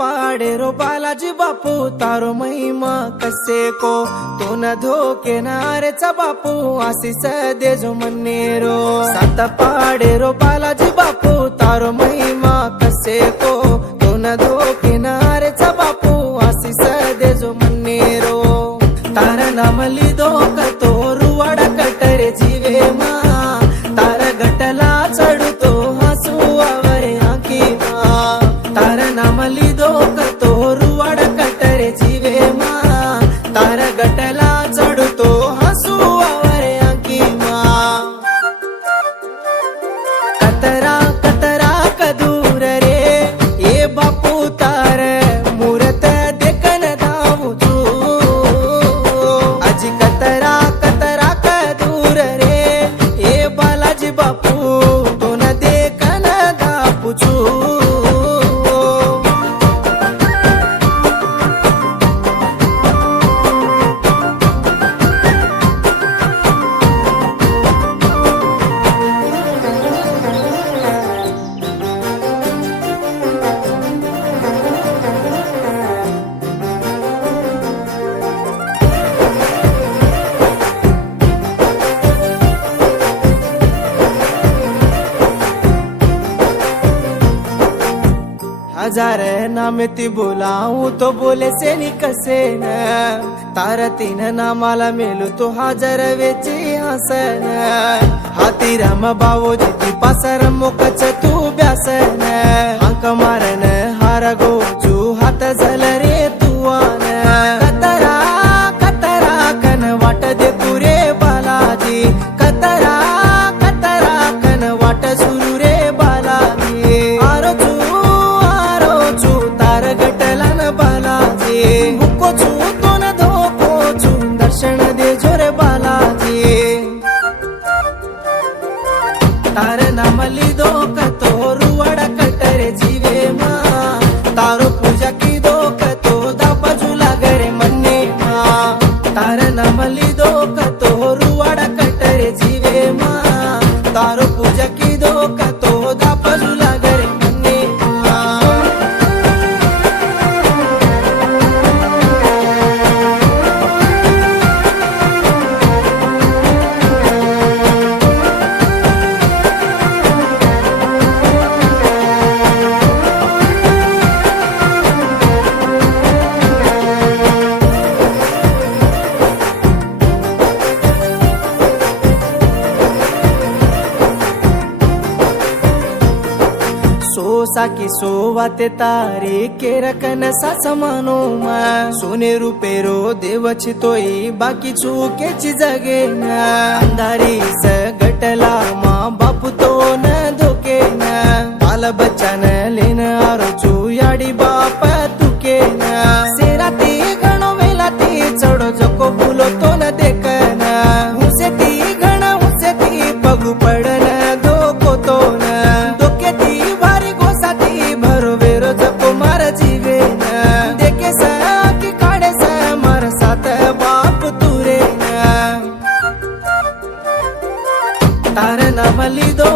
पाड़े रो बालाजी बापू तारो महिमा कसे को तो न धोके नारे चा बापू आशीष दे जो मन्नेरो सात पाड़े रो बालाजी बापू तारो महिमा कसे को तो न धोके नारे चा बापू आशीष दे जो मन्नेरो तारा नाम लिदो कतो रुवाड़ा कटरे जीवे मा तारा गटला चढतो हसू आवरे आखी मा तारा नाम लिदो कतो रुवाड़ा कटरे जीवे मा तारा गटला चढतो हसू आवरे आखी मा कतरा कतरा कदूर रे ये बापू तार मूरत देखन धावू छू अजी कतरा कतरा कदूर रे ये बालाजी बापू तो न देखन धावू छू हजार नाम ती बोलाऊ तो बोले से नी कसे न तारा तीन नामाला मेलू तो हजार वेची हसन हाती राम बावो जिती पासर मोकच तू ब्यासन हाक मारन हार गोजू हात झल रे तुवान कतरा कतरा कन वाट दे पुरे बालाजी कतरा कतरा कन वाट सुरू रे बालाजी आरो चू तार गटलन बालाजी हुको छू तो न धोको छू दर्शन दे जोरे बालाजी तार नाम लिदो कतो रुवाड़ा कटरे जीवे मा तारो पूजा की दो कतो दा बाजूला गरे मन्ने मा तार नाम लिदो कतो रुवाड़ा कटरे जीवे मा तारो पूजा की दो कतो दा बाजूला गरे मन्ने मा सोसा की सोवाते तारे के रकन सा समानो मा सोने रुपेरो देवची तोई बाकी चूके ची जगे ना अंधारी स गटला मा बापू तो न धोके ना बाल बच्चा न लेन आरो चू याडी बाप तुके ना सेरा ती गणो वेला ती चढो जको फुलो तो न देखना हुसे ती गण हुसे ती बगू पडन धोको तो न धोके ती भारी गोसाती भरो वेरो जको मार जीवे न देखे सा की काढे सा मार सात बाप तुरे न तार नाम लिदो